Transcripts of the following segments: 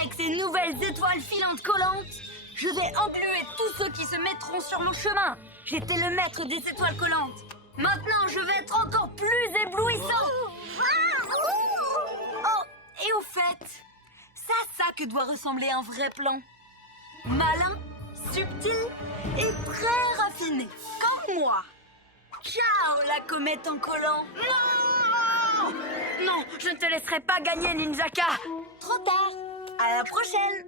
Avec ces nouvelles étoiles filantes collantes, je vais engluer tous ceux qui se mettront sur mon chemin. J'étais le maître des étoiles collantes. Maintenant, je vais être encore plus éblouissant. Oh, et au fait, c'est à ça que doit ressembler un vrai plan. Malin, subtil et très raffiné, comme moi. Ciao, la comète en collant. Non! Non, je ne te laisserai pas gagner, Ninjaka. Trop tard. À la prochaine.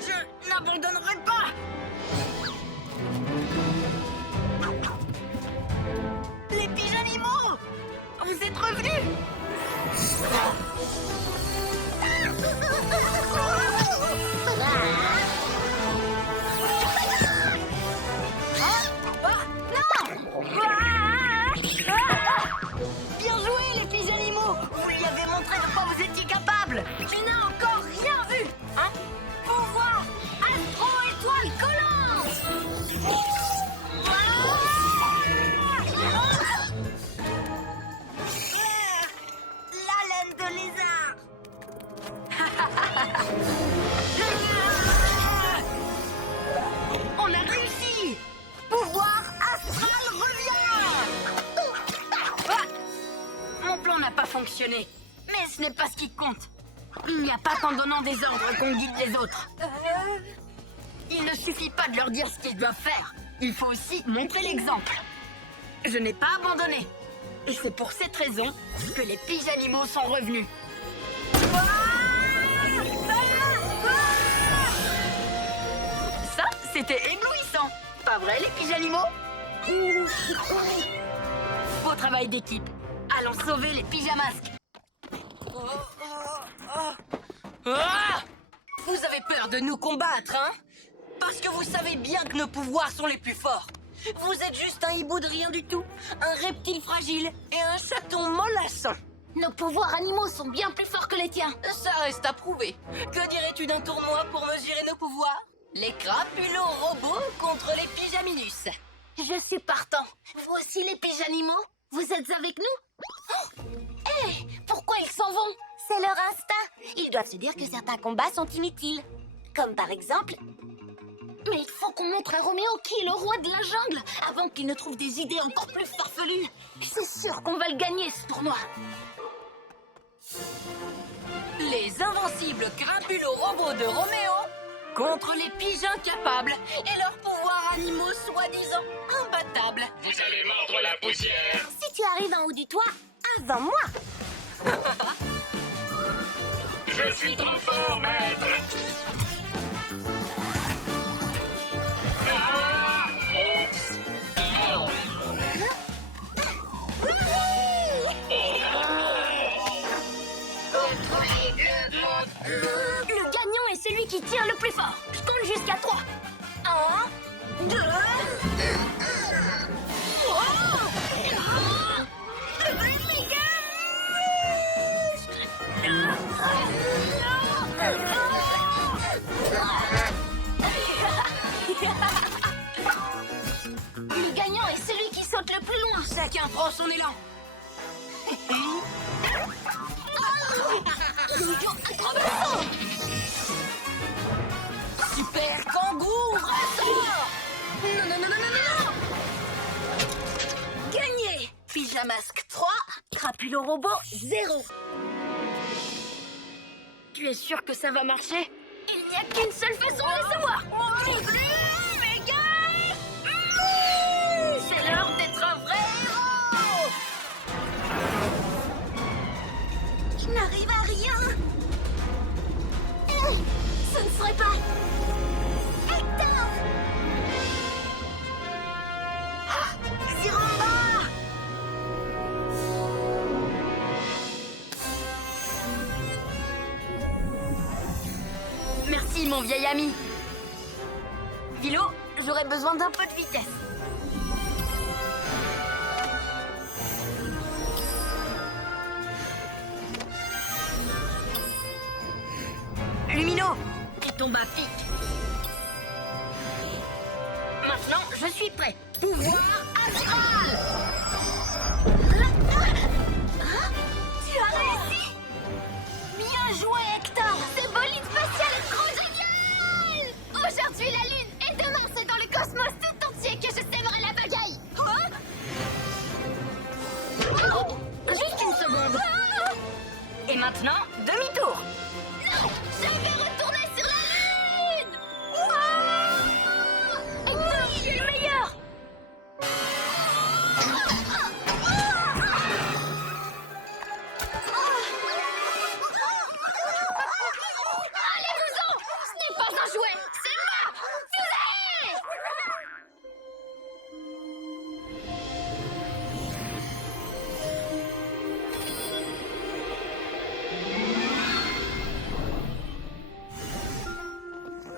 Je n'abandonnerai pas. Les pigeonimaux, vous êtes revenus. Bien joué, les petits animaux. Vous lui avez montré de quoi vous étiez capables. Tu n'as encore rien vu, hein? Pouvoir astro-étoile collante. La laine de lézard. On a réussi. Pouvoir astral revient. Mon plan n'a pas fonctionné, mais ce n'est pas ce qui compte. Il n'y a pas qu'en donnant des ordres qu'on guide les autres. Il ne suffit pas de leur dire ce qu'ils doivent faire. Il faut aussi montrer l'exemple. Je n'ai pas abandonné. Et c'est pour cette raison que les pigeonimaux sont revenus. Ça, c'était éblouissant. Pas vrai, les pigeonimaux? Beau travail d'équipe. Allons sauver les pyjamasques. Ah! Vous avez peur de nous combattre, hein? Parce que vous savez bien que nos pouvoirs sont les plus forts. Vous êtes juste un hibou de rien du tout, un reptile fragile et un chaton mollasson. Nos pouvoirs animaux sont bien plus forts que les tiens. Ça reste à prouver. Que dirais-tu d'un tournoi pour mesurer nos pouvoirs? Les crapulos-robots contre les pyjaminus. Je suis partant. Vous aussi les pigeonimaux? Vous êtes avec nous? Hé, pourquoi ils s'en vont? C'est leur instinct. Ils doivent se dire que certains combats sont inutiles. Comme par exemple... Mais il faut qu'on montre à Roméo qui est le roi de la jungle avant qu'il ne trouve des idées encore plus farfelues. C'est sûr qu'on va le gagner, ce tournoi. Les invincibles crapulos-robots de Roméo contre les pigeons capables et leurs pouvoirs animaux soi-disant imbattables. Vous allez mordre la poussière. Si tu arrives en haut du toit, avant moi. Je suis trop fort, maître. Ah! Oups. Oh. Le gagnant est celui qui tire le plus fort. Je compte jusqu'à 3. 1, 2... Le gagnant est celui qui saute le plus loin. Chacun prend son élan. Yo-yo acrobatie. Super kangourou ressort. Non, non, non, non, non, non. Gagné. Pyjamasque 3, crapulo robot 0. Tu es sûr que ça va marcher? Il n'y a qu'une seule façon de le savoir. C'est l'heure d'être un vrai héros. Je n'arrive à rien. Ce ne serait pas... Hector! Ziramba! Merci, mon vieil ami. Vilo, j'aurais besoin d'un peu de vitesse. Lumino, tu tombes à pic. Maintenant, je suis prêt. Pouvoir astral. Tu as Maintenant, demi-tour. Non, je vais retourner sur la lune. Wow Hector, tu es le meilleur. Allez-vous-en. Ce n'est pas un jouet, c'est ma fusée.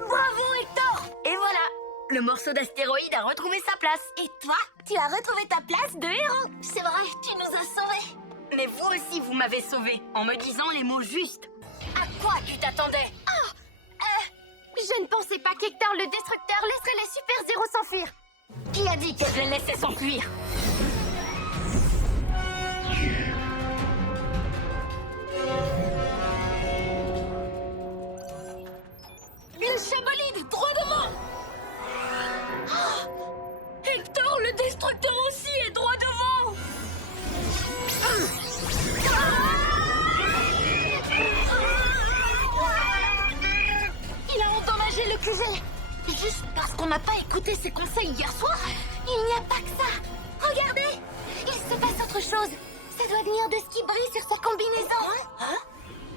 Bravo, Hector. Et voilà, le morceau d'astéroïde a retrouvé sa place. Et toi, tu as retrouvé ta place de héros. C'est vrai, tu nous as sauvés. Mais vous aussi, vous m'avez sauvé en me disant les mots justes. À quoi tu t'attendais? Je ne pensais pas qu'Hector le Destructeur laisserait les super-héros s'enfuir. Qui a dit que je les laissais s'enfuir? Le Chabolide, droit devant. Hector, le destructeur aussi est droit devant. Il a endommagé le QG. Juste parce qu'on n'a pas écouté ses conseils hier soir. Il n'y a pas que ça. Regardez, il se passe autre chose. Ça doit venir de ce qui brille sur sa combinaison.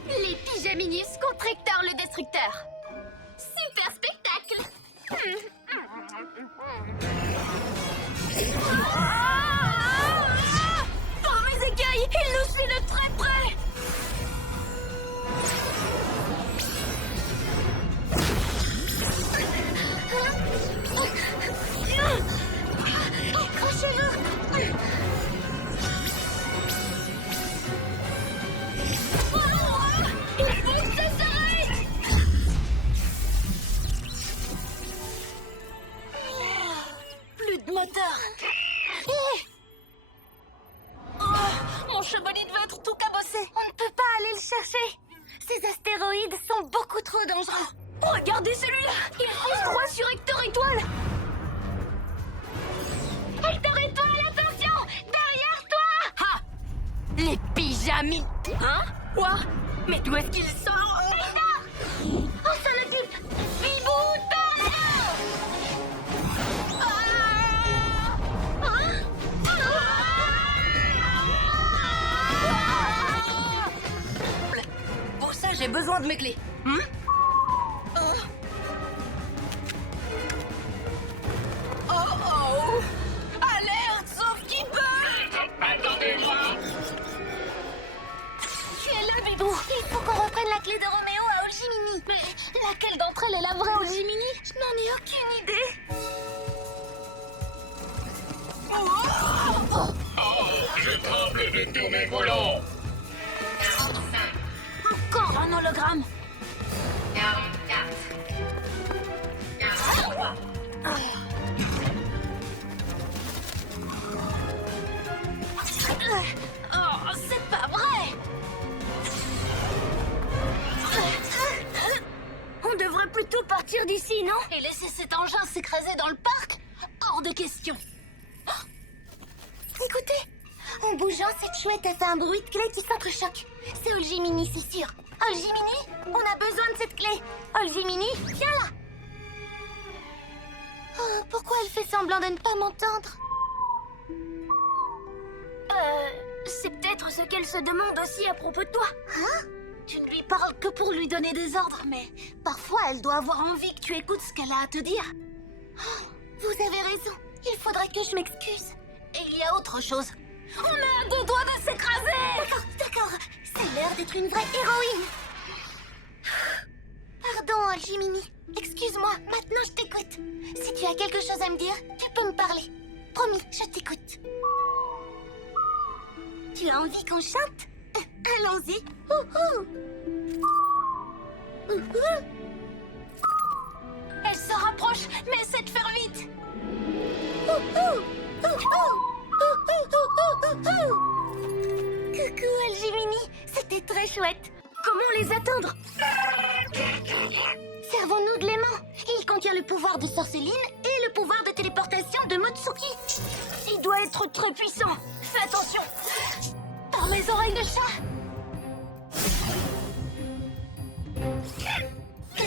Les Pyjaminis contre Hector le Destructeur. Super spectacle. Par mes écailles, il nous suit de très près. Accrochez-vous. Il faut que ça s'arrête. Plus de moteur. Mon Chabolide va être tout cabossé. On ne peut pas aller le chercher. Ces astéroïdes sont beaucoup trop dangereux. Regardez celui-là. Il fonce droit sur Hector Étoile. Hector Étoile, attention. Derrière toi. Ah! Les pyjamis. Hein? Quoi? Mais d'où est-ce qu'il sort? Hector. On s'en occupe. Bibou, Pour ça, j'ai besoin de mes clés. Oh! Alerte, sauf qui peut! Attendez-moi. tu es là, Bibou. Il faut qu'on reprenne la clé de Roméo à Olgimini. Mais laquelle d'entre elles est la vraie Olgimini? Je n'en ai aucune idée. Oh, je tremble de tous mes boulons. Encore un hologramme. Oh, c'est pas vrai. On devrait plutôt partir d'ici, non? Et laisser cet engin s'écraser dans le parc? Hors de question. Écoutez, en bougeant, cette chouette a fait un bruit de clé qui s'entrechoque. C'est Olgimini, c'est sûr. Olgimini, on a besoin de cette clé. Olgimini, viens là. Oh, pourquoi elle fait semblant de ne pas m'entendre? C'est peut-être ce qu'elle se demande aussi à propos de toi. Hein? Tu ne lui parles que pour lui donner des ordres, mais parfois elle doit avoir envie que tu écoutes ce qu'elle a à te dire. Vous avez raison. Il faudrait que je m'excuse. Et il y a autre chose. On est à deux doigts de s'écraser! D'accord. C'est l'heure d'être une vraie héroïne. Pardon, Olgimini. Excuse-moi, maintenant je t'écoute. Si tu as quelque chose à me dire, tu peux me parler. Promis, je t'écoute. Tu as envie qu'on chante? Allons-y. Elle se rapproche, mais essaie de faire vite! Coucou, Olgimini. C'était très chouette. Comment les atteindre? Servons-nous de l'aimant. Il contient le pouvoir de Sorceline et le pouvoir de téléportation de Motsuki. Il doit être très puissant. Fais attention. Par mes oreilles de chat.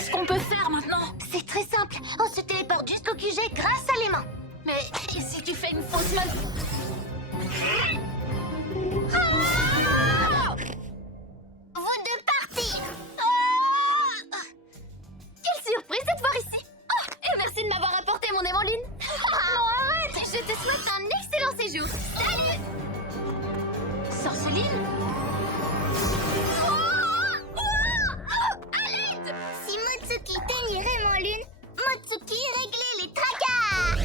Qu'est-ce qu'on peut faire maintenant? C'est très simple. On se téléporte jusqu'au QG grâce à l'aimant. Mais et si tu fais une fausse manœuvre? Vous deux partir. Quelle surprise de te voir ici! Oh, et merci de m'avoir apporté mon aimant lune! Non, arrête! Je te souhaite un excellent séjour! Salut! Sorceline? À l'aide! Si Motsuki tenait l'aimant lune, Motsuki réglait les tracas.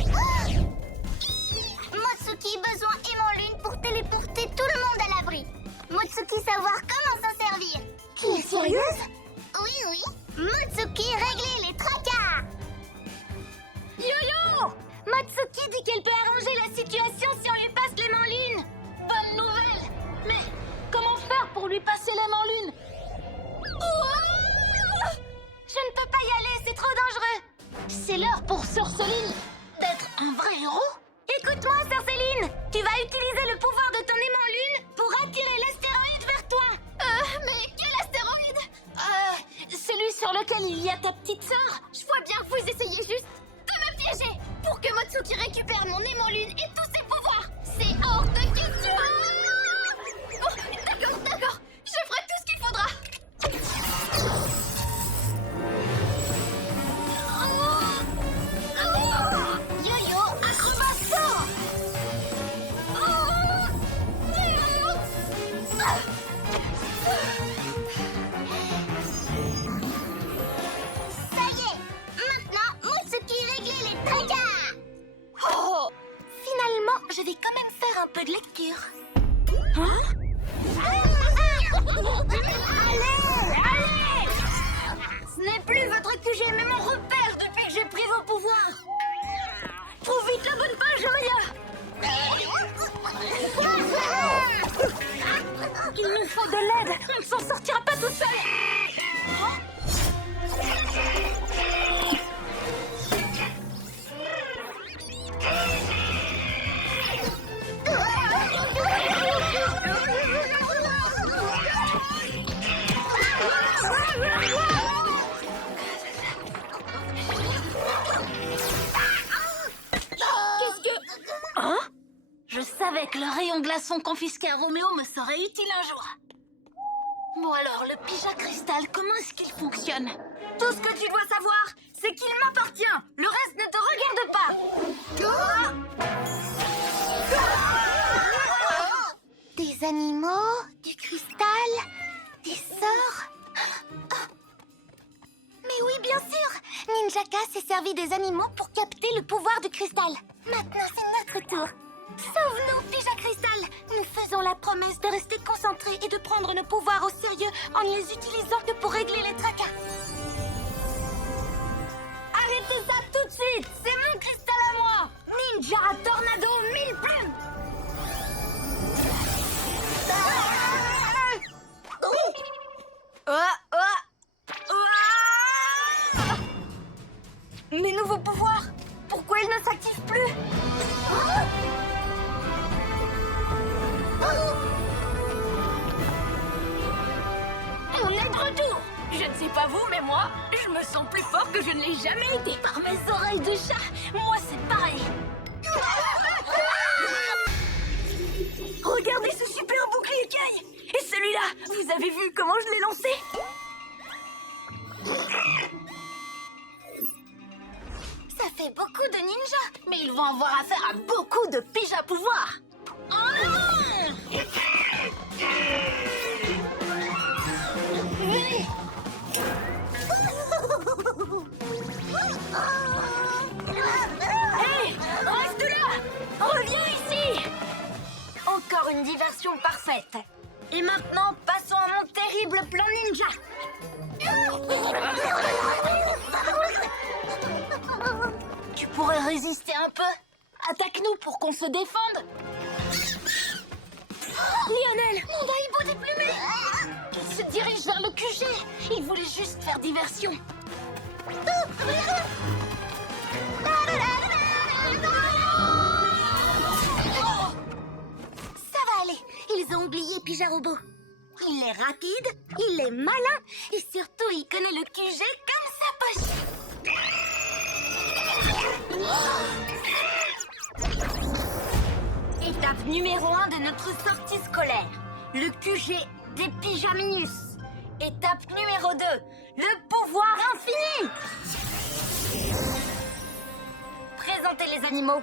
Motsuki besoin aimant lune pour téléporter tout le monde à l'abri. Motsuki savoir comment s'en servir. Qui est sérieuse? Oui, oui. Motsuki réglait les tracas. Yo-yo! Motsuki dit qu'elle peut arranger la situation si on lui passe l'aimant lune. Bonne nouvelle! Mais comment faire pour lui passer l'aimant lune? Je ne peux pas y aller, c'est trop dangereux. C'est l'heure pour Sorceline d'être un vrai héros? Écoute-moi, Sorceline. Tu vas utiliser le pouvoir de ton aimant lune pour attirer l'astéroïde vers toi. Mais quel astéroïde? Celui sur lequel il y a ta petite sœur? Je vois bien que vous essayez juste de me piéger pour que Motsuki récupère mon aimant lune et tous ses pouvoirs. C'est hors de question. Oh, d'accord. Je ferai tout ce qu'il faudra. Yo-yo, acrobato. Ça y est, maintenant Motsuki réglait les tracas. Finalement, je vais quand même faire un peu de lecture. Allez! Ce n'est plus votre QG, mais mon repère depuis que j'ai pris vos pouvoirs. Trouve vite la bonne page, Maya. Il nous faut de l'aide. On ne s'en sortira pas tout seul. Je savais que le rayon glaçon confisqué à Roméo me serait utile un jour. Bon alors, le pyjama cristal, comment est-ce qu'il fonctionne? Tout ce que tu dois savoir, c'est qu'il m'appartient. Le reste ne te regarde pas. Des animaux, du cristal, des sorts. Mais oui, bien sûr. Ninjaka s'est servi des animaux pour capter le pouvoir du cristal. Maintenant, c'est notre tour. Sauve-nous, Pyjama Cristal. Nous faisons la promesse de rester concentrés et de prendre nos pouvoirs au sérieux en ne les utilisant que pour régler les tracas. Arrêtez ça tout de suite. C'est mon cristal à moi. Ninja Tornado 1000 plumes. Mes nouveaux pouvoirs, pourquoi ils ne s'activent plus? On est de retour. Je ne sais pas vous, mais moi, je me sens plus fort que je ne l'ai jamais été. Par mes oreilles de chat, moi c'est pareil. Regardez ce super bouclier écaille. Et celui-là, vous avez vu comment je l'ai lancé? Ça fait beaucoup de ninjas. Mais ils vont avoir affaire à beaucoup de piges à pouvoir. Venez. Hé, reste là. Reviens ici. Encore une diversion parfaite. Et maintenant, passons à mon terrible plan ninja. Tu pourrais résister un peu? Attaque-nous pour qu'on se défende. Lionel, Mon Daibo déplumé. Il se dirige vers le QG. Il voulait juste faire diversion. Ça va aller. Ils ont oublié Pyjarobo. Il est rapide, il est malin et surtout il connaît le QG comme ça Étape numéro 1 de notre sortie scolaire. Le QG des Pyjaminus. Étape numéro 2. Le pouvoir infini. Présentez les animaux.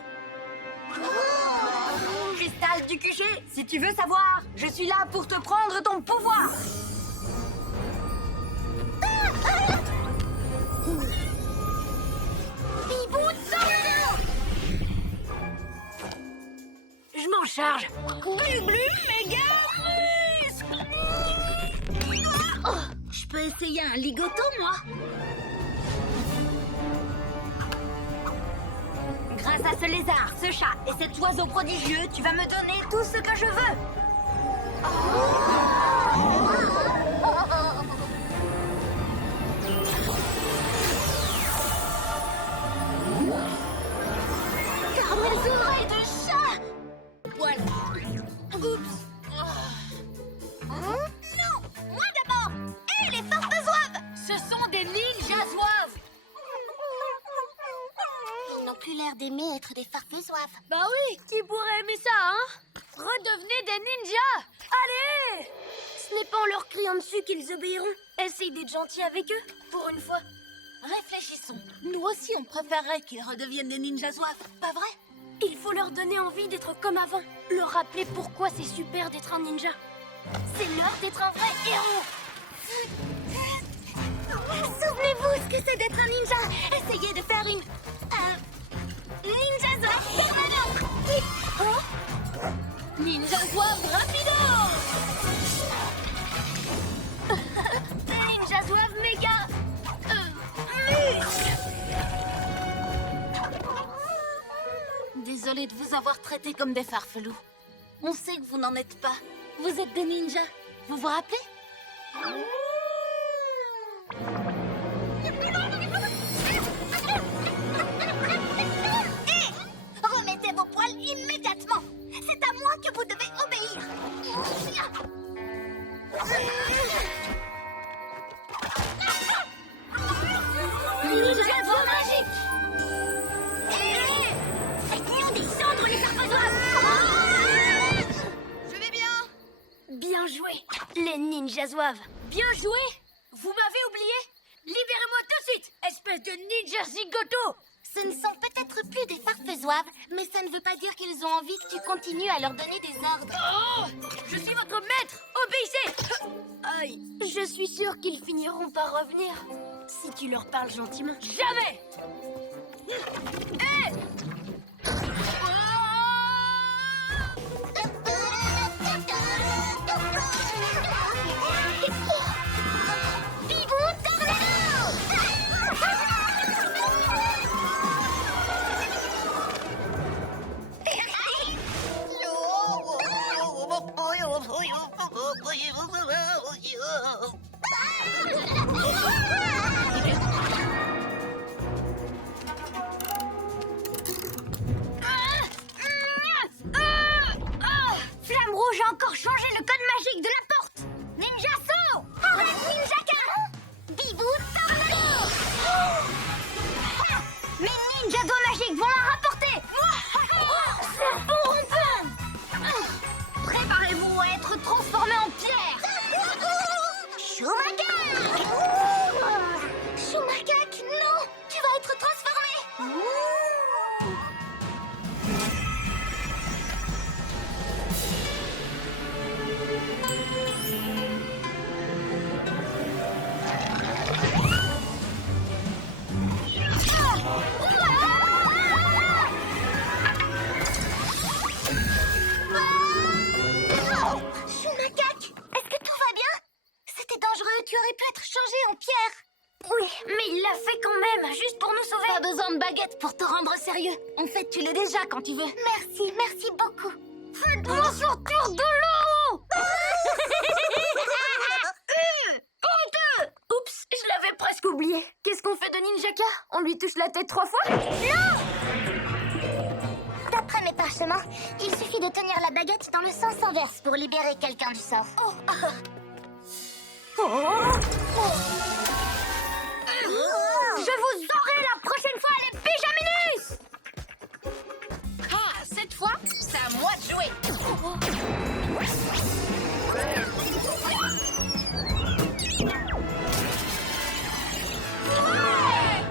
Cristal du QG, si tu veux savoir, je suis là pour te prendre ton pouvoir. Bibou, Tornado! Je m'en charge. Glu glu, méga muscle. Oh, je peux essayer un ligoto, moi. Grâce à ce lézard, ce chat et cet oiseau prodigieux, tu vas me donner tout ce que je veux. Car mes oreilles de chat! Voilà. Oups. Non! Moi d'abord! Et les farfes zouaves! Ce sont des ninjas zouaves. Ils n'ont plus l'air d'aimer être des farfes zouaves. Bah oui, qui pourrait aimer ça, hein? Redevenez des ninjas! Allez! Ce n'est pas en leur criant dessus qu'ils obéiront. Essaye d'être gentil avec eux, pour une fois. Réfléchissons. Nous aussi, on préférerait qu'ils redeviennent des ninjas zouaves, pas vrai? Il faut leur donner envie d'être comme avant. Leur rappeler pourquoi c'est super d'être un ninja. C'est l'heure d'être un vrai héros. Souvenez-vous ce que c'est d'être un ninja! Essayez de faire une... ninja zouave permanente! Ninja zouave rapido. Ninja zouave méga... Désolée de vous avoir traité comme des farfelous. On sait que vous n'en êtes pas. Vous êtes des ninjas. Vous vous rappelez? Remettez vos poils immédiatement! C'est à moi que vous devez obéir! Ninja zouave magique! Faites-nous descendre les farfes zouaves! Je vais bien. Bien joué, les ninjas zouaves. Bien joué. Vous m'avez oublié? Libérez-moi tout de suite, espèce de ninja zigoto. Ce ne sont peut-être plus des farfes zouaves, mais ça ne veut pas dire qu'ils ont envie que tu continues à leur donner des ordres. Oh, je suis votre maître. Obéissez. Aïe. Je suis sûre qu'ils finiront par revenir. Si tu leur parles gentiment. Jamais. Hé! Bibou, Tornado! Flamme rouge a encore changé le code magique de la porte. Ninja saut. Arrête, Ninjaka! Bibou, Tornado! Mes ninjas doigts magiques vont la rapporter. C'est bon, Rompin. Préparez-vous à être transformé en pierre. Shumakak! Shumakak, non! Tu vas être transformé! Shumakak, est-ce que tout va bien? C'était dangereux, tu aurais pu être changé en pierre. Oui, mais il l'a fait quand même, juste pour nous sauver. Pas besoin de baguette pour te rendre sérieux. En fait, tu l'es déjà quand tu veux. Merci, merci beaucoup. Faites-moi sortir de l'eau. Honteux. Oups, je l'avais presque oublié. Qu'est-ce qu'on fait de Ninjaka? On lui touche la tête 3 fois? D'après mes parchemins, il suffit de tenir la baguette dans le sens inverse pour libérer quelqu'un du sort. vous aurez la prochaine fois, les pyjaminus! Ah, cette fois, c'est à moi de jouer.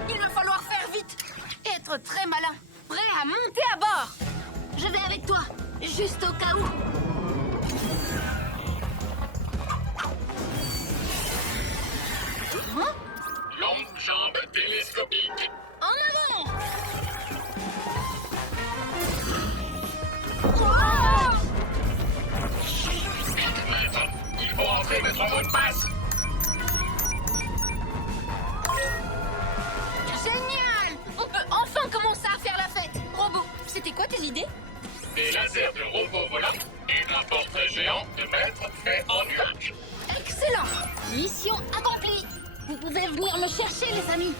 Il va falloir faire vite. Être très malin. Prêt à monter à bord. Je vais avec toi, juste au cas où. Hein? Longue jambe télescopique. En avant! Vite, maître. Il faut entrer notre mot de passe. Génial! On peut enfin commencer à faire la fête. Robot, c'était quoi tes idées? Des lasers de robots volants et un portrait géant de maître fait en nuage. Excellent! Mission accomplie! Vous pouvez venir me chercher, les amis.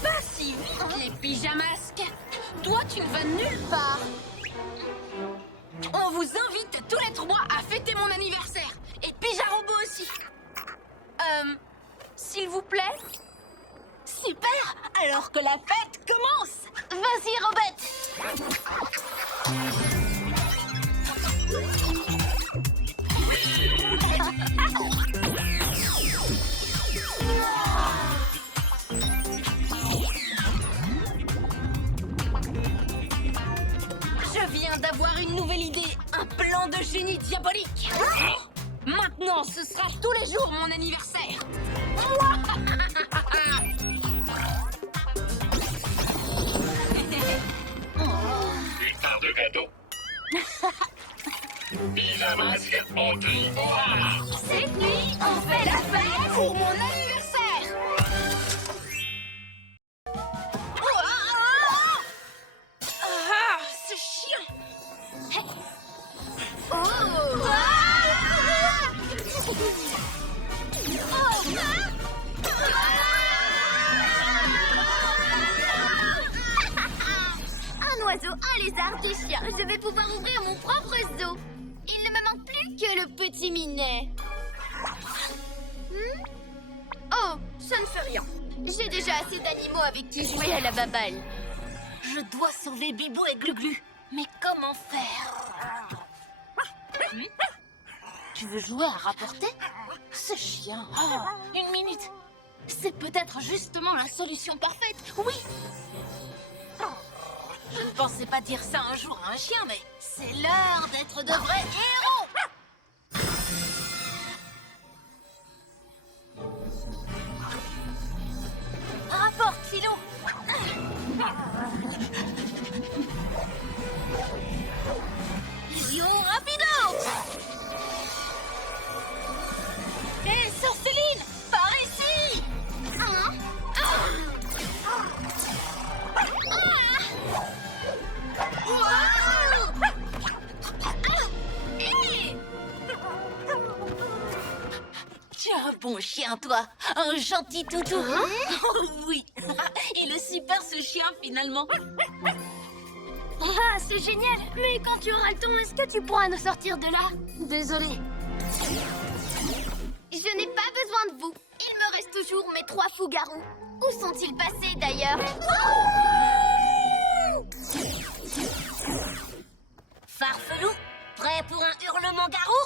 Pas si vite, les pyjamasques. Toi, tu ne vas nulle part. On vous invite tous les 3 à fêter mon anniversaire. Et Pyjarobot aussi. S'il vous plaît? Super! Alors que la fête commence! Vas-y, Robette! Je viens d'avoir une nouvelle idée, un plan de génie diabolique. Maintenant, ce sera tous les jours mon anniversaire. Une part de gâteau. Pyjamasque anti-voile. Cette nuit, on fait la fête pour mon anniversaire. Ah, ce chien. Un oiseau, un lézard, 2 chiens. Je vais pouvoir ouvrir mon propre zoo. Il ne me manque plus que le petit minet. Oh, ça ne fait rien. J'ai déjà assez d'animaux avec qui jouer à la baballe. Je dois sauver Bibou et Gluglu. Mais comment faire? Tu veux jouer à rapporter? Ce chien. Ah, une minute. C'est peut-être justement la solution parfaite. Oui. Je ne pensais pas dire ça un jour à un chien, mais c'est l'heure d'être de vrais héros. Rapporte, Philo. Lion rapido. Hé, Sœur Céline, par ici. Tu es un bon chien, toi. Un gentil toutou. Oh, oui. Il est super, ce chien, finalement. Ah, c'est génial. Mais quand tu auras le temps, est-ce que tu pourras nous sortir de là? Désolée. Je n'ai pas besoin de vous. Il me reste toujours mes 3 fous-garous. Où sont-ils passés, d'ailleurs? Farfelou, prêt pour un hurlement garou?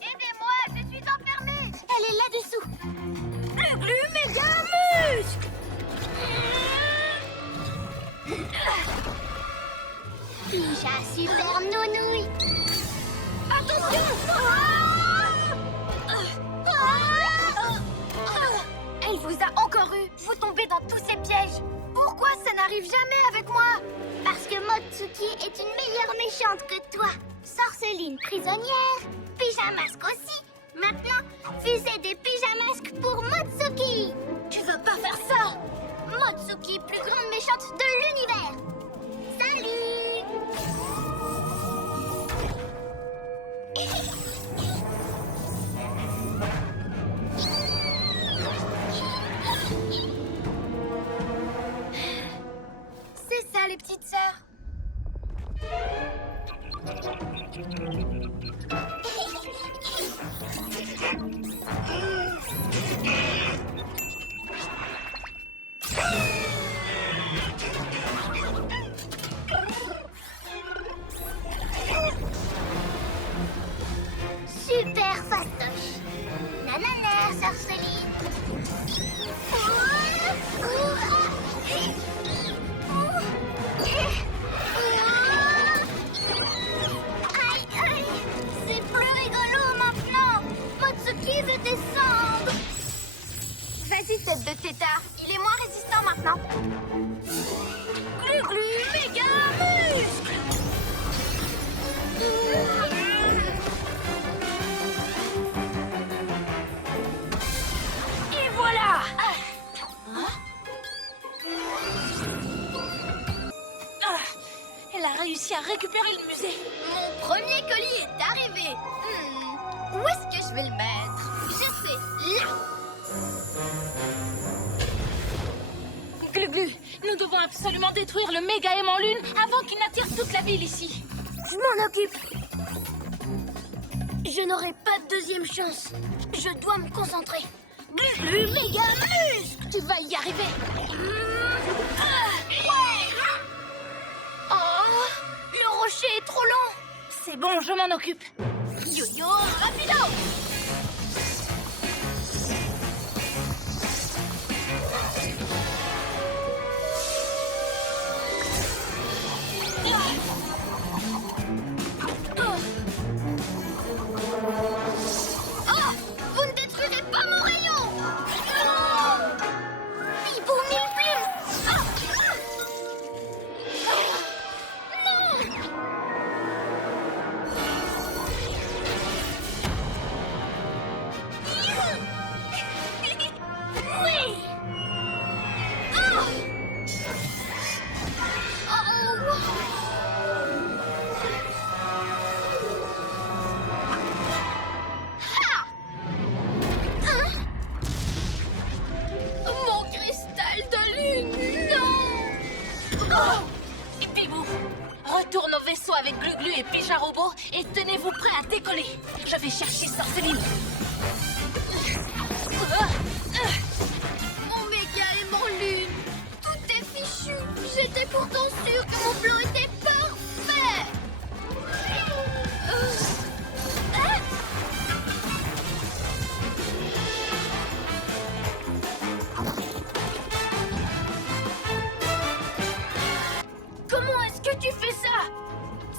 Aidez-moi, je suis enfermée. Elle est là-dessous. Gluglu, Mégamus. Pija super nounouille. Attention! Elle vous a encore eu. Vous tombez dans tous ces pièges. Pourquoi ça n'arrive jamais avec moi? Parce que Motsuki est une meilleure méchante que toi. Sorceline prisonnière, pyjamasque aussi. Maintenant, fusée des pyjamasques pour Motsuki. Tu veux pas faire ça? Motsuki, plus grande méchante de l'univers. Salut! fastoche. Nanana, sorceline. Aïe, aïe, c'est plus rigolo maintenant. Motsuki veut descendre. Vas-y, tête de tétard. Il est moins résistant maintenant. Glu-glu, méga muscle. Et voilà! Elle a réussi à récupérer le musée. Mon premier colis est arrivé. Où est-ce que je vais le mettre? Je sais, là. Glu-glu, nous devons absolument détruire le méga aimant en lune avant qu'il n'attire toute la ville ici. Je m'en occupe. Je n'aurai pas de deuxième chance. Je dois me concentrer. Glu-glu, méga muscle. Tu vas y arriver. Oh, le rocher est trop long. C'est bon, je m'en occupe. Yo-yo, rapido. Oh, vous ne détruirez pas mon rayon. Bibou mille plumes. Oui. Mon cristal de lune, non. Et Pibou, retourne au vaisseau avec Glu-Glu et Pijarobo et tenez-vous prêts à décoller. Je vais chercher Sorceline. Mon méga aimant lune, tout est fichu. J'étais pourtant sûre que mon plan était parfait. Comment est-ce que tu fais ça?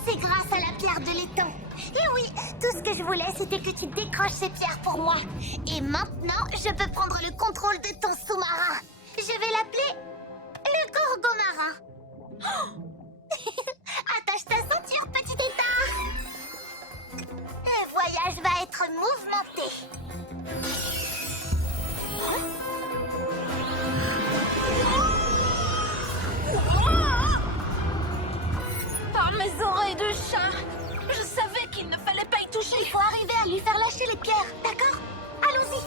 C'est grâce à la pierre de l'étang. Et oui, tout ce que je voulais, c'était que tu décroches ces pierres pour moi. Et maintenant, je peux prendre le contrôle de ton sous-marin. Je vais l'appeler le Gorgomarin. Attache ta ceinture, petit étard. Le voyage va être mouvementé. Par mes oreilles de chat, je savais qu'il ne fallait pas y toucher. Il faut arriver à lui faire lâcher les pierres, d'accord? Allons-y.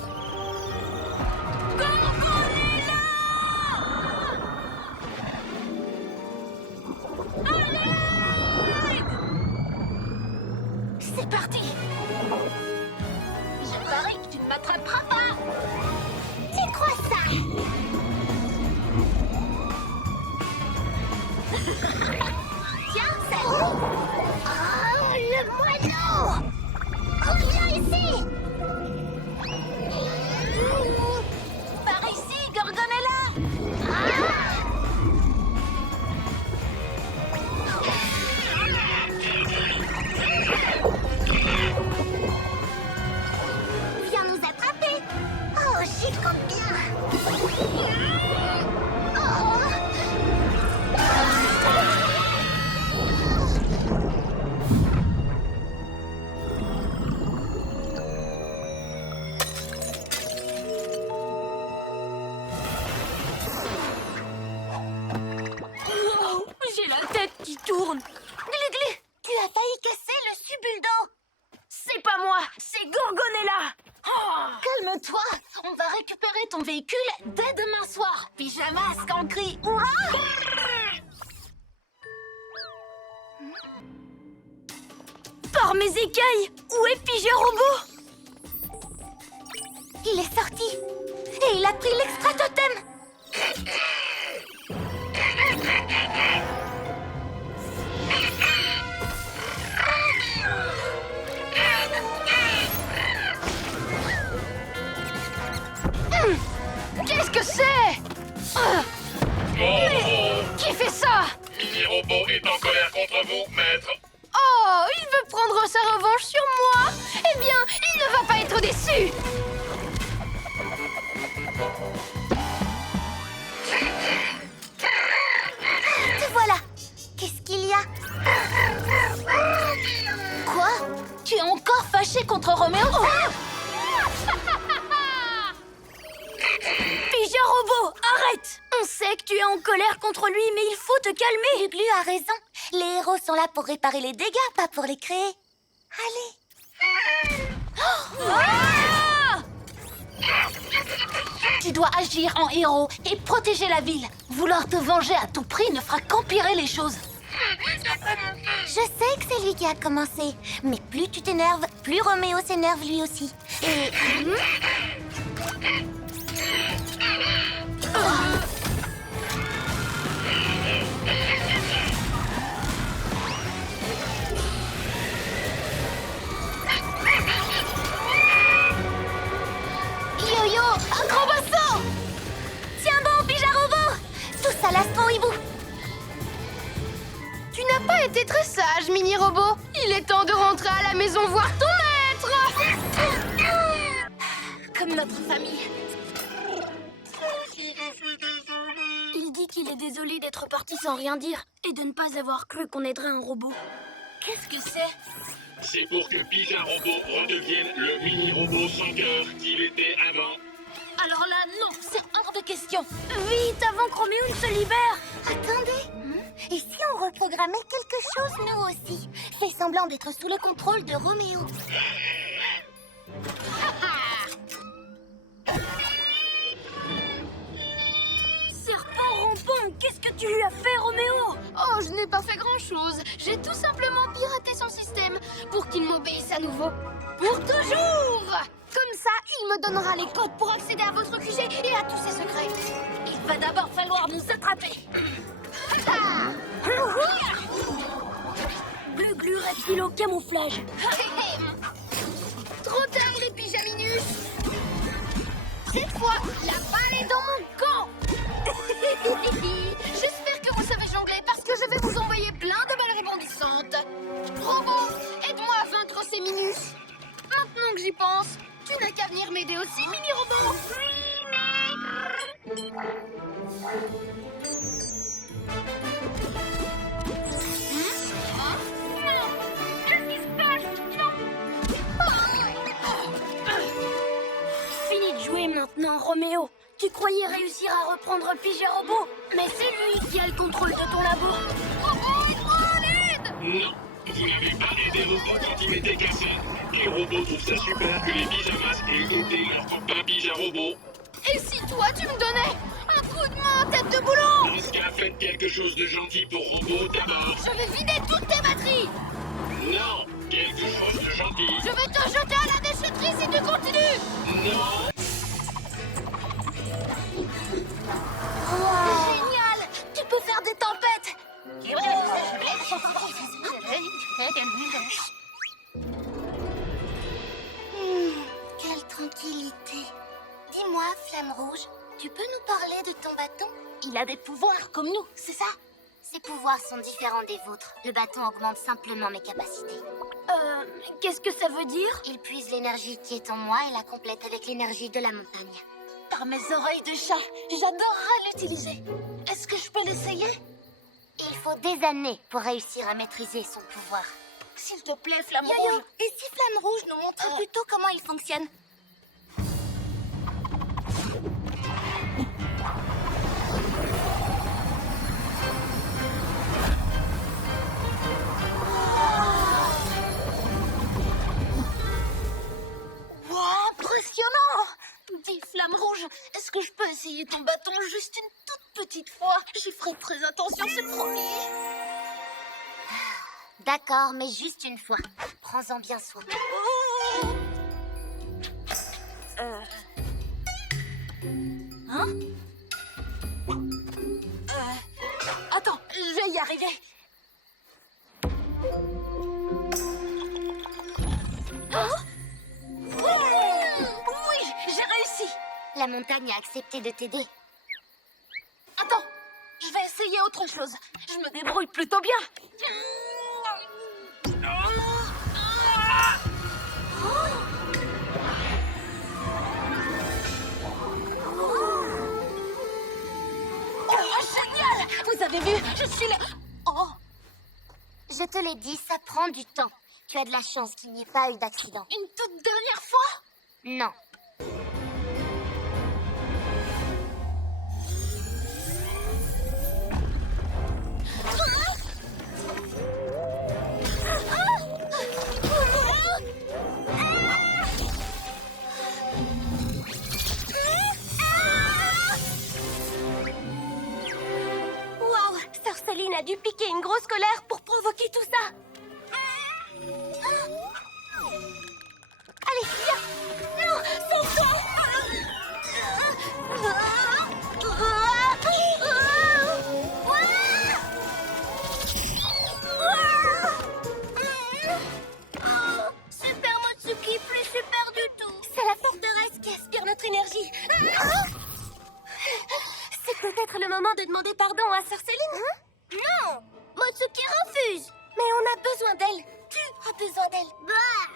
C'est parti. Je parie que tu ne m'attraperas pas. Tu crois ça? Tiens, salut. Oh, le moineau. Reviens ici. Par ici, Gorgonella. Viens nous attraper. Oh, j'y compte bien. Wow, j'ai la tête qui tourne. Glu-glu, tu as failli casser le subuldo. C'est pas moi, c'est Gorgonella. Oh, Calme-toi. on va récupérer ton véhicule dès demain soir. Pyjamas quand crie hurrah. Par mes écailles, où est Pijarobo? Il est sorti. Et il a pris l'extra-totem. trop déçue. Te voilà. Qu'est-ce qu'il y a? Quoi? Tu es encore fâché contre Roméo? Pija Robot, arrête! On sait que tu es en colère contre lui, mais il faut te calmer. Glu a raison. Les héros sont là pour réparer les dégâts, pas pour les créer. Allez. Ah! Tu dois agir en héros et protéger la ville. Vouloir te venger à tout prix ne fera qu'empirer les choses. Je sais que c'est lui qui a commencé. Mais plus tu t'énerves, plus Roméo s'énerve lui aussi. Et... Yo-yo, un grand bassin! Tiens bon, Pija Robot! Tous à l'astron hibou! Tu n'as pas été très sage, mini-robot. Il est temps de rentrer à la maison voir ton maître. Comme notre famille. Il dit qu'il est désolé d'être parti sans rien dire et de ne pas avoir cru qu'on aiderait un robot. Qu'est-ce que c'est? C'est pour que Pija Robot redevienne le mini-robot sans cœur qu'il était avant. Alors là, non, c'est hors de question. Vite, avant que Roméo ne se libère. Attendez. Et si on reprogrammait quelque chose, nous aussi? Fais semblant d'être sous le contrôle de Roméo. Serpent rampant, qu'est-ce que tu lui as fait, Roméo? Oh, je n'ai pas fait grand-chose. J'ai tout simplement piraté son système pour qu'il m'obéisse à nouveau. Pour toujours! Comme ça, il me donnera les codes pour accéder à votre QG et à tous ses secrets. Il va d'abord falloir nous attraper. Glu-glu, reptile au camouflage. Trop tard, les pyjaminus. Cette fois, la balle est dans mon camp. J'espère que vous savez jongler parce que je vais vous envoyer plein de balles rebondissantes. Robot, aide-moi à vaincre ces minus. Maintenant que j'y pense, tu n'as qu'à venir m'aider aussi, mini-robot. Qu'est-ce qui se passe? Fini de jouer maintenant, Roméo. Tu croyais réussir à reprendre Pija Robot, mais c'est lui qui a le contrôle de ton labo. Non, vous n'avez pas aidé Robot quand il m'était cassé. Les robots trouvent ça super que les pyjamas aient goûté leur copain Pija Robot. Et si toi, tu me donnais un coup de main, tête de boulon? Dans ce cas, faites quelque chose de gentil pour Robot d'abord. Je vais vider toutes tes batteries. Non, quelque chose de gentil. Je vais te jeter à la déchetterie si tu continues. Non. Génial! Tu peux faire des tempêtes. Quelle tranquillité. Dis-moi, Flamme Rouge, tu peux nous parler de ton bâton? Il a des pouvoirs comme nous, c'est ça? Ses pouvoirs sont différents des vôtres. Le bâton augmente simplement mes capacités. Qu'est-ce que ça veut dire? Il puise l'énergie qui est en moi et la complète avec l'énergie de la montagne. Par mes oreilles de chat, j'adorerais l'utiliser. Est-ce que je peux l'essayer? Il faut des années pour réussir à maîtriser son pouvoir. S'il te plaît, Flamme Yo-Yo, Rouge. et si Flamme Rouge nous montrait plutôt comment il fonctionne? Wow, impressionnant! Dis, Flamme Rouge, est-ce que je peux essayer ton bâton juste une toute petite fois? J'y ferai très attention, c'est promis. D'accord, mais juste une fois. Prends-en bien soin. Hein? Attends, je vais y arriver. Hein? Oui, j'ai réussi. La montagne a accepté de t'aider. Attends, je vais essayer autre chose. Je me débrouille plutôt bien. je suis là. Oh, Je te l'ai dit, ça prend du temps. Tu as de la chance qu'il n'y ait pas eu d'accident. une toute dernière fois. Non. Wow, Sorceline a dû piquer une grosse colère pour provoquer tout ça. Allez, viens. Non, sauve-toi. Super Motsuki, plus super du tout. C'est la forteresse qui aspire notre énergie. C'est peut-être le moment de demander pardon à Sorceline. Non, Motsuki refuse. Mais on a besoin d'elle. Tu as besoin d'elle. Bah,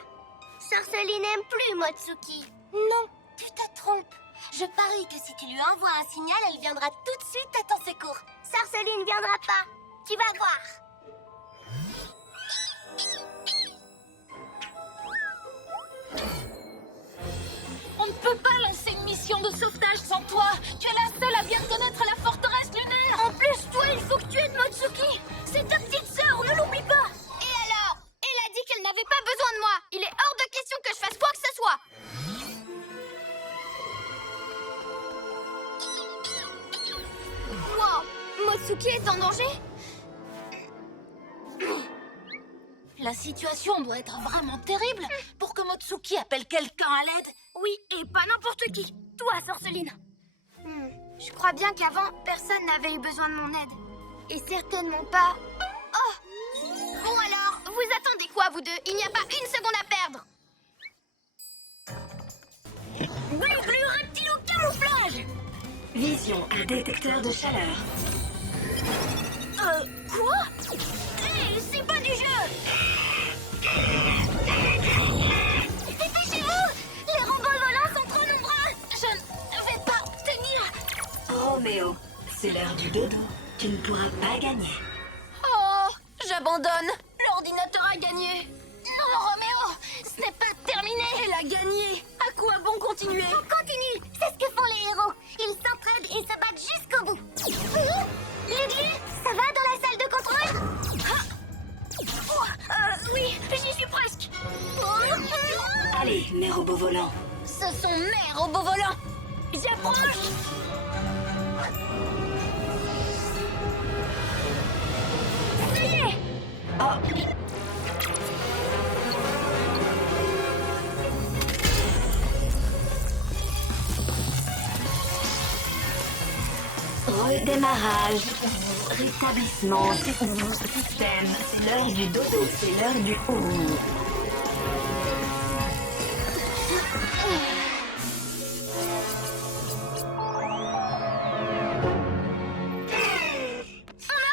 Sorceline n'aime plus Motsuki. Non, tu te trompes. Je parie que si tu lui envoies un signal, elle viendra tout de suite à ton secours. Sorceline viendra pas. Tu vas voir. On ne peut pas lancer une mission de sauvetage sans toi. Tu es la seule à bien connaître la forteresse lunaire. En plus, toi, il faut que tu aides Motsuki. C'est ta petite sœur, ne l'oublie pas. Et alors? Elle a dit qu'elle n'avait pas besoin de moi. Il est hors de question que je fasse quoi que ce soit. Wow, Motsuki est en danger? La situation doit être vraiment terrible pour que Motsuki appelle quelqu'un à l'aide. Oui, et pas n'importe qui. Toi, Sorceline. Je crois bien qu'avant, personne n'avait eu besoin de mon aide. Et certainement pas... Oh! Bon alors, vous attendez quoi vous deux? Il n'y a pas une seconde à perdre. Glu reptile au camouflage. Vision et détecteur de chaleur. Quoi? Hé, c'est pas du jeu. Dépêchez-vous. Les robots volants sont trop nombreux. Je ne vais pas tenir. Roméo, c'est l'heure du dodo. Tu ne pourras pas gagner. Oh, j'abandonne. L'ordinateur a gagné. Non, Roméo, ce n'est pas terminé. Elle a gagné. À quoi bon continuer? On continue. C'est ce que font les héros. Ils s'entraident et se battent jusqu'au bout. Lydie, ça va dans la salle de contrôle? Oui, j'y suis presque. Allez, mes robots volants. Ce sont mes robots volants. J'approche. Ça y est. Redémarrage. Rétablissement. Système. C'est l'heure du dodo. C'est l'heure du haut.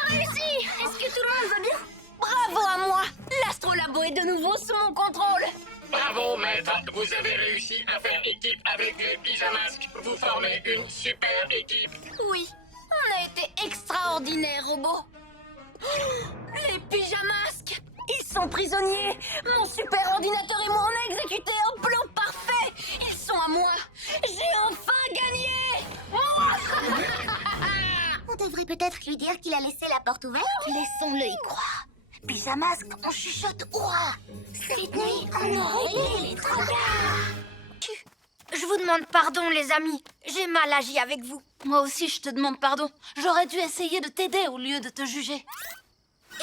Réussi. Est-ce que tout le monde va bien? Bravo à moi. L'astrolabo est de nouveau sous mon contrôle. Bravo, maître. Vous avez réussi à faire équipe avec les pyjamasques. Vous formez une super équipe. Oui, on a été extraordinaires, robots. Les pyjamasques, ils sont prisonniers. Mon super ordinateur et moi, on a exécuté un plan parfait. Ils sont à moi. J'ai enfin gagné. On devrait peut-être lui dire qu'il a laissé la porte ouverte. Laissons-le y croire. Pyjamasque, on chuchote hurrah. Cette nuit, on a réglé les tracas. Je vous demande pardon, les amis. J'ai mal agi avec vous. Moi aussi, je te demande pardon. J'aurais dû essayer de t'aider au lieu de te juger.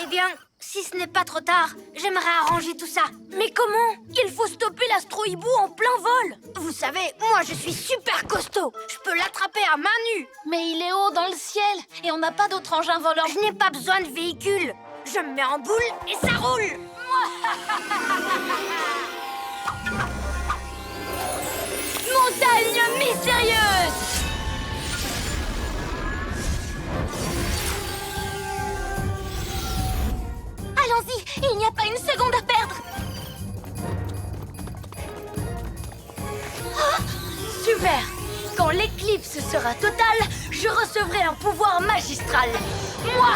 Eh bien, si ce n'est pas trop tard, j'aimerais arranger tout ça. Mais comment? Il faut stopper l'astro-hibou en plein vol. Vous savez, moi, je suis super costaud. Je peux l'attraper à main nue. Mais il est haut dans le ciel et on n'a pas d'autre engin volant. Je n'ai pas besoin de véhicule. Je me mets en boule et ça roule. Montagne mystérieuse! Allons-y, il n'y a pas une seconde à perdre! Ah, super! Quand l'éclipse sera totale, je recevrai un pouvoir magistral. Moi.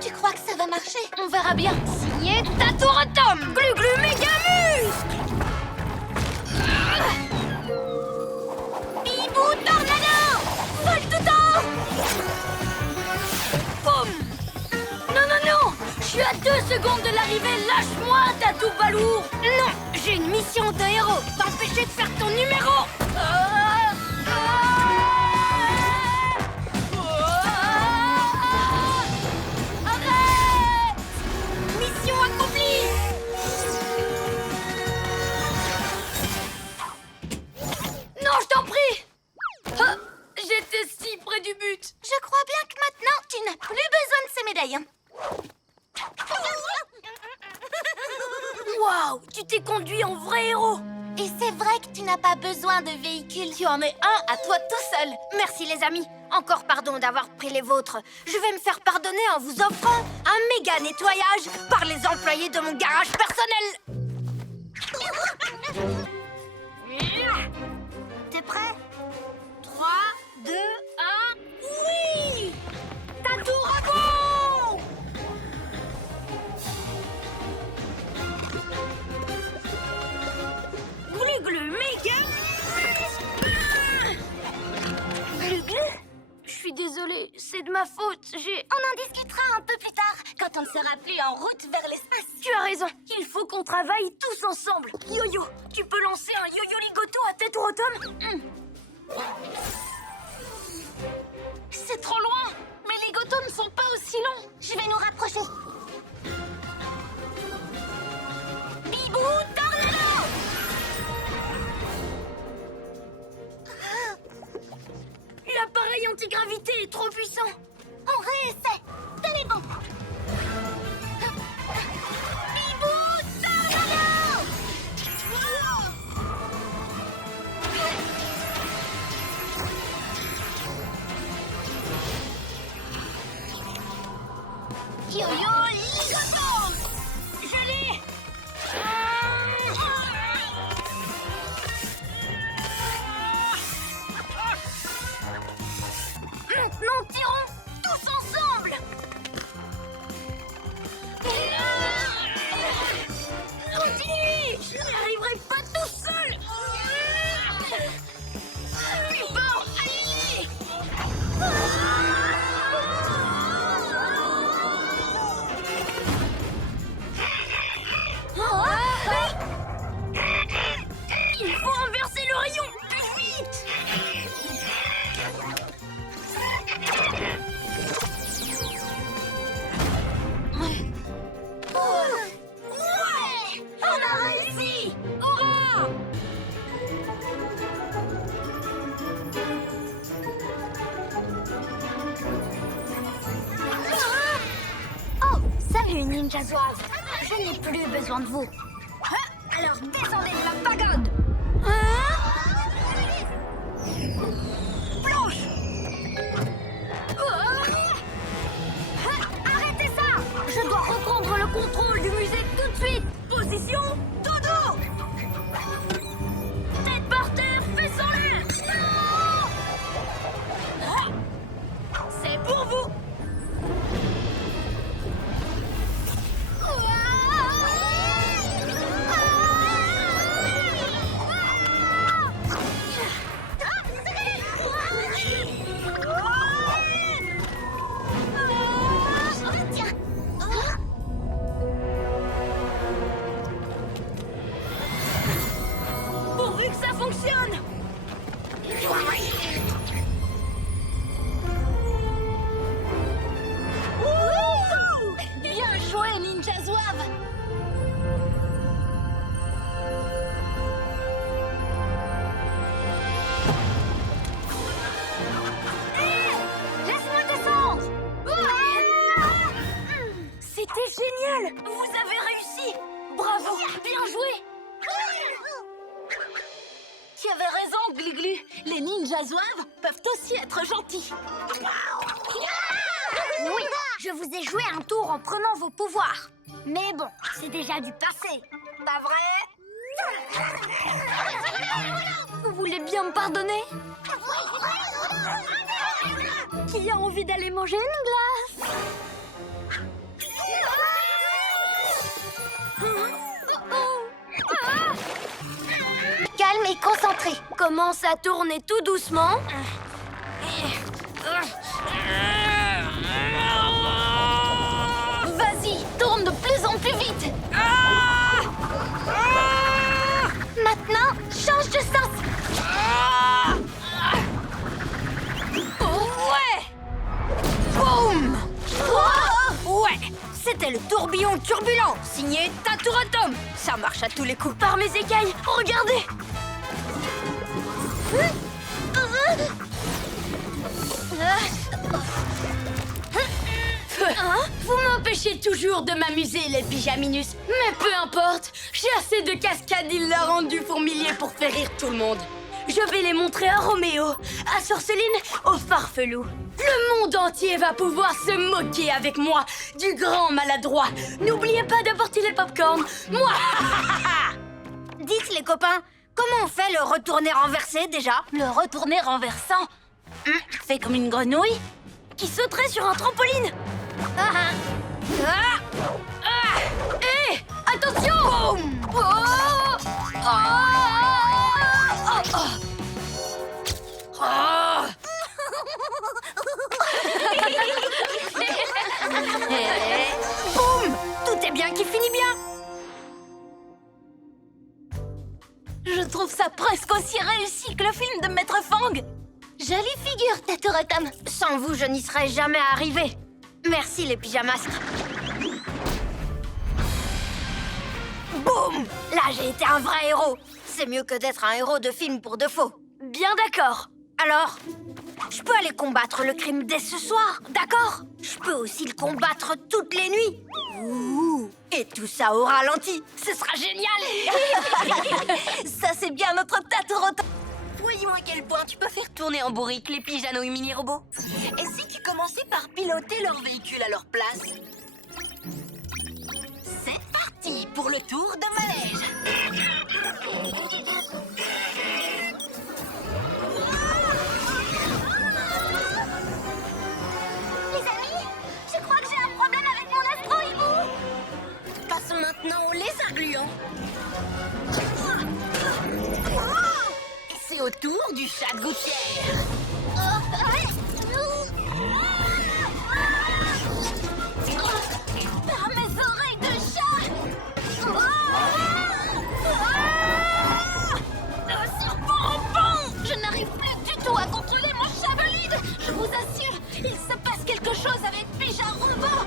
Tu crois que ça va marcher? On verra bien. Signé Tatourotom. Glu-glu Mégamus. Bibou Tornado. Vole tout temps. Boum. Non, non, non. Je suis à 2 secondes de l'arrivée. Lâche-moi, Tatou Balourd. Non, j'ai une mission de héros. T'empêcher de faire ton numéro. Arrête. Mission accomplie. Non, je t'en prie. Ah, j'étais si près du but. Je crois bien que maintenant, tu n'as plus besoin de ces médailles. Waouh, tu t'es conduit en vrai héros. Et c'est vrai que tu n'as pas besoin de véhicule. Tu en es un à toi tout seul. Merci les amis. Encore pardon d'avoir pris les vôtres. Je vais me faire pardonner en vous offrant un méga nettoyage par les employés de mon garage personnel. T'es prêt? 3, 2, 1, oui! Tatou rebond! Glu-glu méga! Glu-glu? Je suis désolée, c'est de ma faute, On en discutera un peu plus tard, quand on ne sera plus en route vers l'espace. Tu as raison, il faut qu'on travaille tous ensemble. Yo-yo, tu peux lancer un yo-yo ligoto à tête ou automne? C'est trop loin, mais les gotos ne sont pas aussi longs. Je vais nous rapprocher. Bibou Tornado. L'appareil antigravité est trop puissant. On réessaie. Tenez bon. Bibou Tornado. Yo-yo ligoto. Je l'ai. Maintenant, tirons tous ensemble. Continue. Je n'arriverai pas tout seul. Bon, allez. Il faut renverser le rayon. Plus vite. Ouais! On a réussi! Hurrah! Oh, salut Ninja Zouave. Je n'ai plus besoin de vous. Alors descendez de la pagode! Planche! Arrêtez ça! Je dois reprendre le contrôle du musée tout de suite! Position dodo! Tête par terre, fesses en l'air! C'est pour vous! Pourvu que ça fonctionne! Wouhou! Bien joué, Ninja Zouave! Laisse-moi descendre! C'était génial! Vous avez réussi! Bravo! Bien joué! Tu avais raison, Glu-Glu. Les ninjas zouaves peuvent aussi être gentils. Oui, je vous ai joué un tour en prenant vos pouvoirs. Mais bon, c'est déjà du passé. Pas vrai? Vous voulez bien me pardonner? Qui a envie d'aller manger une glace? Calme et concentré. Commence à tourner tout doucement. Vas-y, tourne de plus en plus vite. Maintenant, change de sens. Ouais! Boum! Ouais! C'était le tourbillon turbulent, signé Tatouratome. Ça marche à tous les coups. Par mes écailles, regardez. Vous m'empêchez toujours de m'amuser, les pyjaminus. Mais peu importe, j'ai assez de cascades hilarantes du fourmilier pour faire rire tout le monde. Je vais les montrer à Roméo, à Sorceline, au Farfelou. Le monde entier va pouvoir se moquer avec moi du grand maladroit. N'oubliez pas d'apporter les pop-corn. Moi. Dites les copains, comment on fait le retourner renversé déjà? Le retourner renversant. Fait comme une grenouille qui sauterait sur un trampoline. Hé, attention! Boum! Boum! Tout est bien qui finit bien. Je trouve ça presque aussi réussi que le film de Maître Fang. Jolie figure, Tatouratome. Sans vous, je n'y serais jamais arrivé. Merci, les pyjamasques. Boum! Là, j'ai été un vrai héros. C'est mieux que d'être un héros de film pour de faux. Bien d'accord. Alors, je peux aller combattre le crime dès ce soir, d'accord? Je peux aussi le combattre toutes les nuits. Ouh. Et tout ça au ralenti. Ce sera génial. Ça, c'est bien notre Tatouratome. Voyons à quel point tu peux faire tourner en bourrique les pyjanos et mini-robots. Et si tu commençais par piloter leur véhicule à leur place? C'est parti pour le tour de manège. Les amis, je crois que j'ai un problème avec mon astro-hibou. Passons maintenant au lézard gluant. Et c'est au tour du chat de gouttière. Par mes oreilles de chat. Serpent rampant. Je n'arrive plus du tout à contrôler mon chavalide. Je vous assure, il se passe quelque chose avec Pija Robot.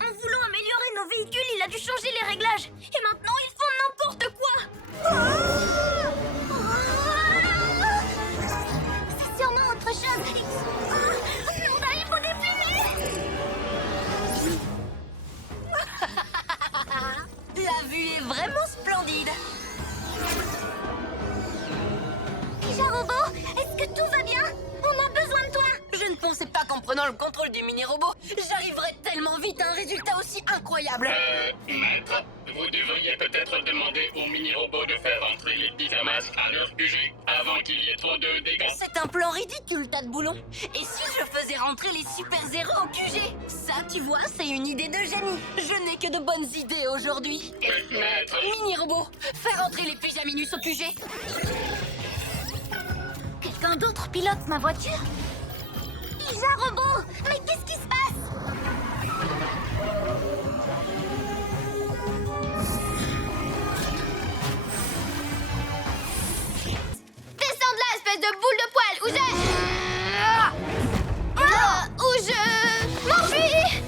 En voulant améliorer nos véhicules, il a dû changer les réglages. Et maintenant, ils font n'importe quoi. C'est sûrement autre chose. On a les bonnets fumés. La vue est vraiment splendide. Pija Robot, est-ce que tout va bien? On a besoin de toi. Je ne pensais pas qu'en prenant le contrôle du mini-robot, j'arriverais tellement vite à un résultat aussi incroyable. Maître, vous devriez peut-être demander au mini-robot de faire entrer les pyjamas à leur QG avant qu'il y ait trop de dégâts. C'est un plan ridicule, tas de boulons. Et si je faisais rentrer les super-héros au QG? Ça, tu vois, c'est une idée de génie. Je n'ai que de bonnes idées aujourd'hui. Maître, Mini-robot, fais rentrer les pyjaminus au QG. Quelqu'un d'autre pilote ma voiture? Pija Robot, mais qu'est-ce qui se passe? Descends de là, espèce de boule de poil, ou je m'enfuis.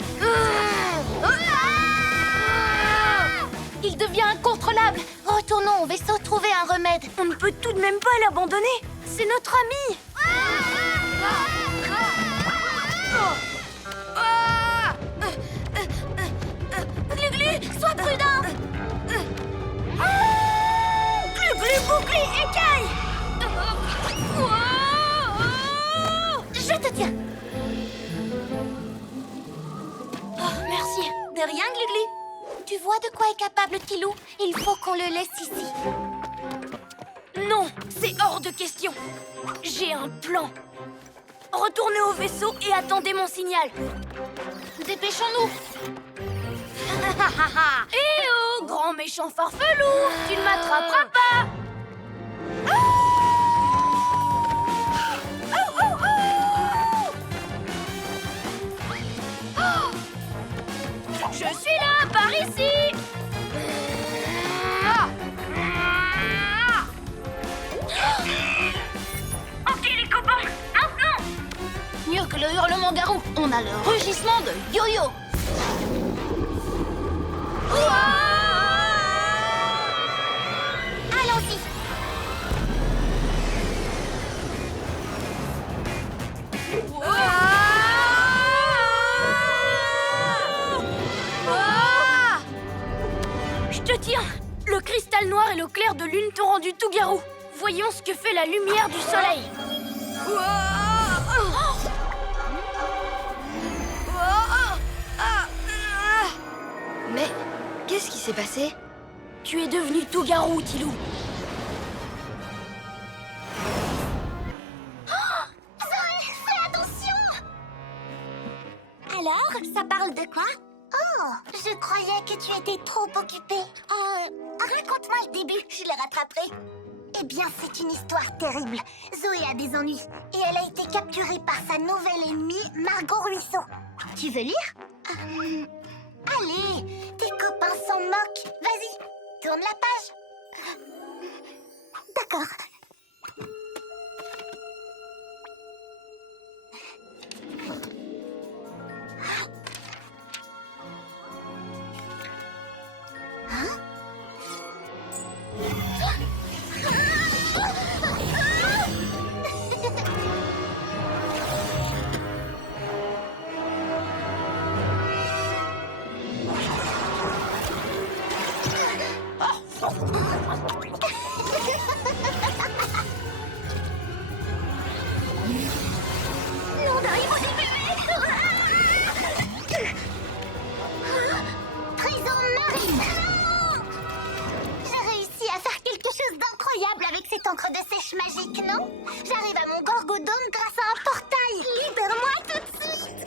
Il devient incontrôlable. Retournons au vaisseau trouver un remède. On ne peut tout de même pas l'abandonner. C'est notre ami. Glu-Glu, sois prudent. Glu-Glu, bouclé, écaille. Je te tiens. Oh, merci. De rien, Glu-Glu. Tu vois de quoi est capable Kilou? Il faut qu'on le laisse ici. Non, c'est hors de question. J'ai un plan. Retournez au vaisseau et attendez mon signal. Dépêchons-nous. Eh oh, grand méchant farfelou, tu ne m'attraperas pas. Je suis là, par ici. Ok les copains, maintenant. Mieux que le hurlement garou, on a le rugissement de yo-yo. Allons-y. Je te tiens. Le cristal noir et le clair de lune t'ont rendu tout garou. Voyons ce que fait la lumière du soleil. Mais qu'est-ce qui s'est passé? Tu es devenu tout garou, Tilou. Zoé, fais attention. Alors, ça parle de quoi? Oh, je croyais que tu étais trop occupée. Raconte-moi le début, je l'ai rattrapé. Eh bien, c'est une histoire terrible. Zoé a des ennuis et elle a été capturée par sa nouvelle ennemie, Margot Ruisseau. Tu veux lire? Allez, tes copains s'en moquent. Vas-y, tourne la page. D'accord. Non, d'arriver des bébés. Trésor marine. J'ai réussi à faire quelque chose d'incroyable avec cette encre de sèche magique, non? J'arrive à mon gorgodome grâce à un portail. Libère-moi tout de suite.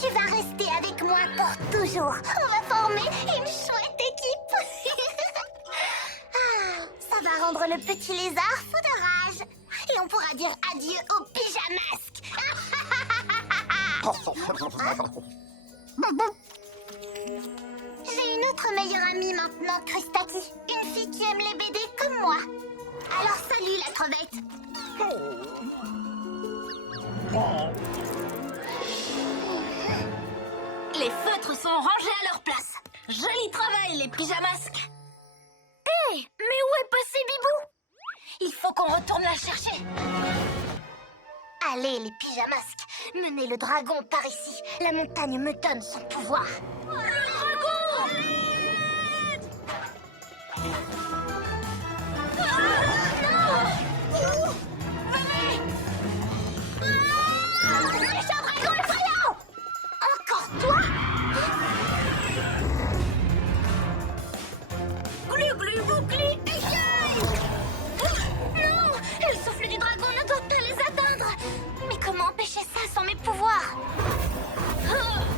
Tu vas rester avec moi pour toujours. On va former une chouette équipe. Ça va rendre le petit lézard fou de rage. Et on pourra dire adieu au pyjamasque. J'ai une autre meilleure amie maintenant, Kristaki. Une fille qui aime les BD comme moi. Alors salut la crevette. Les feutres sont rangés à leur place. Joli travail, les pyjamasques. Hé, mais où est passé Bibou? Il faut qu'on retourne la chercher. Allez les pyjamasques, menez le dragon par ici. La montagne me donne son pouvoir. Encore toi? Glu boucli, écaille! Non! Le souffle du dragon ne doit pas les atteindre! Mais comment empêcher ça sans mes pouvoirs?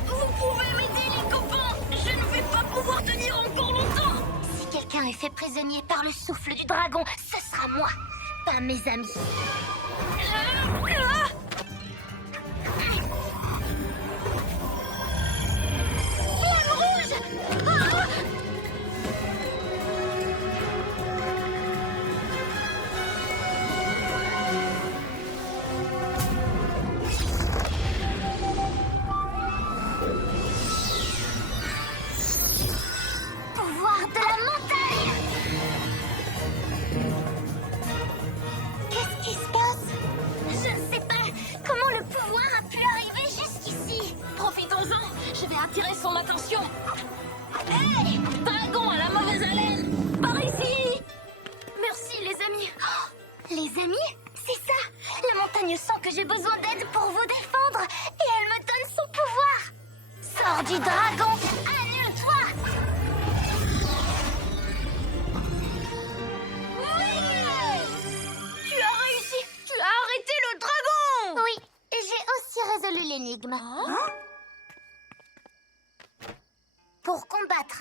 Vous pouvez m'aider les copains. Je ne vais pas pouvoir tenir encore longtemps. Si quelqu'un est fait prisonnier par le souffle du dragon, ce sera moi, pas mes amis. Flamme rouge! Pouvoir de la montagne! Qu'est-ce qui se passe? Je ne sais pas.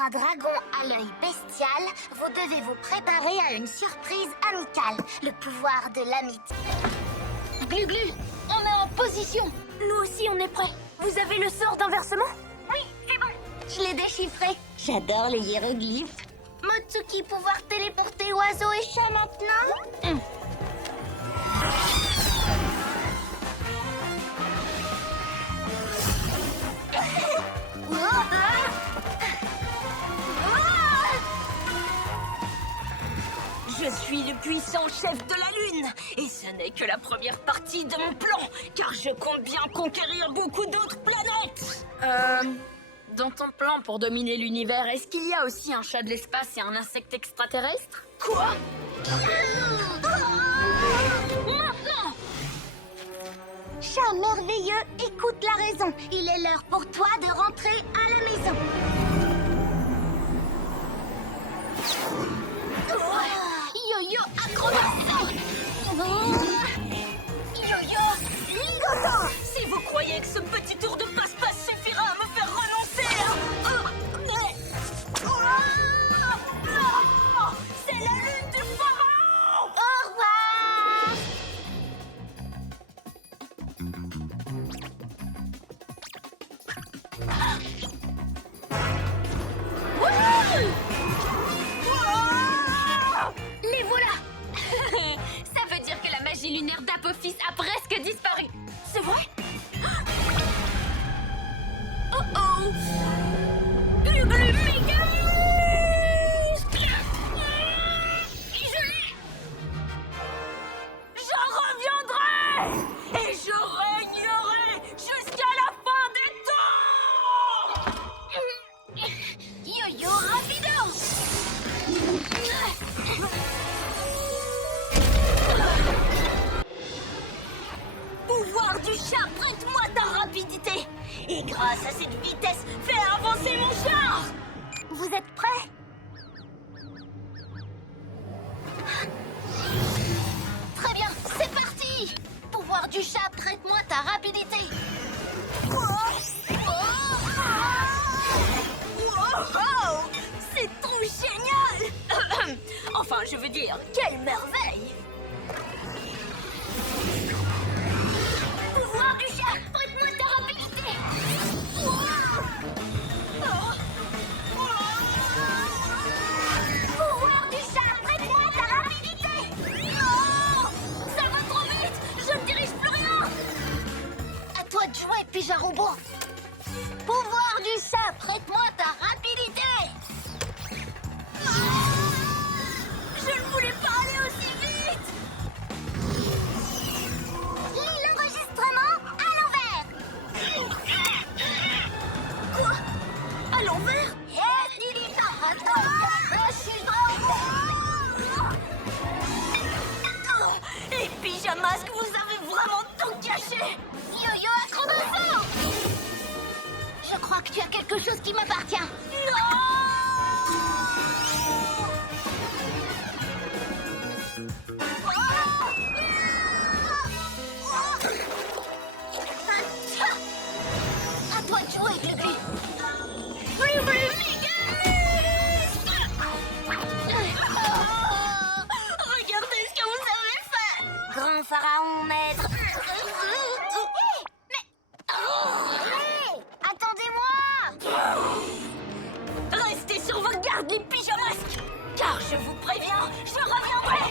un dragon à l'œil bestial, vous devez vous préparer à une surprise amicale, le pouvoir de l'amitié. Glu-Glu, on est en position. Nous aussi, on est prêts. Vous avez le sort d'inversement? Oui, c'est bon. Je l'ai déchiffré. J'adore les hiéroglyphes. Motsuki, pouvoir téléporter oiseaux et chats maintenant? Je suis le puissant chef de la Lune, et ce n'est que la première partie de mon plan, car je compte bien conquérir beaucoup d'autres planètes. Dans ton plan pour dominer l'univers, est-ce qu'il y a aussi un chat de l'espace et un insecte extraterrestre? Quoi? Maintenant! Chat merveilleux, écoute la raison. Il est l'heure pour toi de rentrer à la maison. Yo-yo acrobatie! Yo-yo, ligoto. Si vous croyez que ce petit tour de passe-passe suffira à me faire renoncer c'est la Lune du pharaon! Au revoir. Les voilà! Ça veut dire que la magie lunaire d'Apophis a presque disparu. C'est vrai? Oh oh! Glu-Glu méga muscle! Je l'ai! Je reviendrai! Et je régnerai jusqu'à la fin des temps! Yo-yo rapido! Pouvoir du chat, prête-moi ta rapidité! Et grâce à cette vitesse, fais avancer mon char! Vous êtes prêts? Très bien, c'est parti! Pouvoir du chat, prête-moi ta rapidité! Wow, c'est trop génial! Enfin, je veux dire, quelle merveille! Pouvoir du chat, prête-moi ta rapidité! Pouvoir du chat, prête-moi ta rapidité. Non! Ça va trop vite! Je ne dirige plus rien! À toi de jouer, Pigeon Robot! Pouvoir du chat, prête-moi ta rapidité. Je ne voulais pas aller aussi vite! Lis l'enregistrement à l'envers. Quoi? À l'envers? Et Pyjamasque, vous avez vraiment tout caché! Yo-yo acrobatie! Je crois que tu as quelque chose qui m'appartient. Non! À toi de jouer, Glu-Glu! Regardez ce que vous avez fait! Grand pharaon maître. Attendez-moi. Restez sur vos gardes, les Pyjamasques! Car je vous préviens, je reviendrai!